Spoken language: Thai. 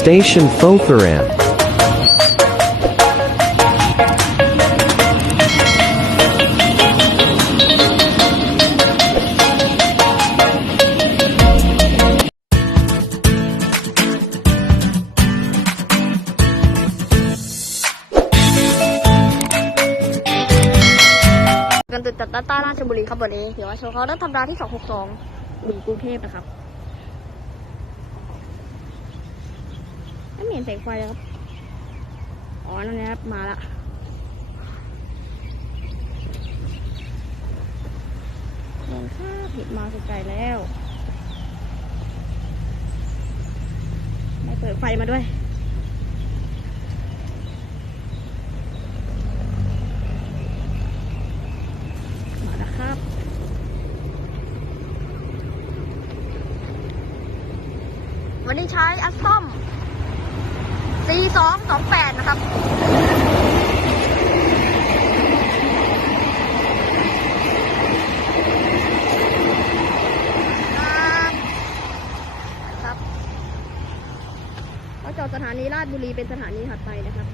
Station Fokeram. กันตึกตัดต้าราชบุรีครับวันนี้ เดี๋ยวว่าโชว์เขาได้ทำดาวที่ 262หรือกรุงเทพนะครับไม่เห็ นแสงไฟเลยครับ อ๋อนั่นนะครับ มาละเห็นค่าผิดมาสุดไกลแล้ว ไม่เปิดไฟมาด้วยมาแล้วครับวันนี้ใช้อัสซอมีสองสองแปดนะครับครับก็จอดสถานีราชบุรีเป็นสถานีถัดไปนะครับ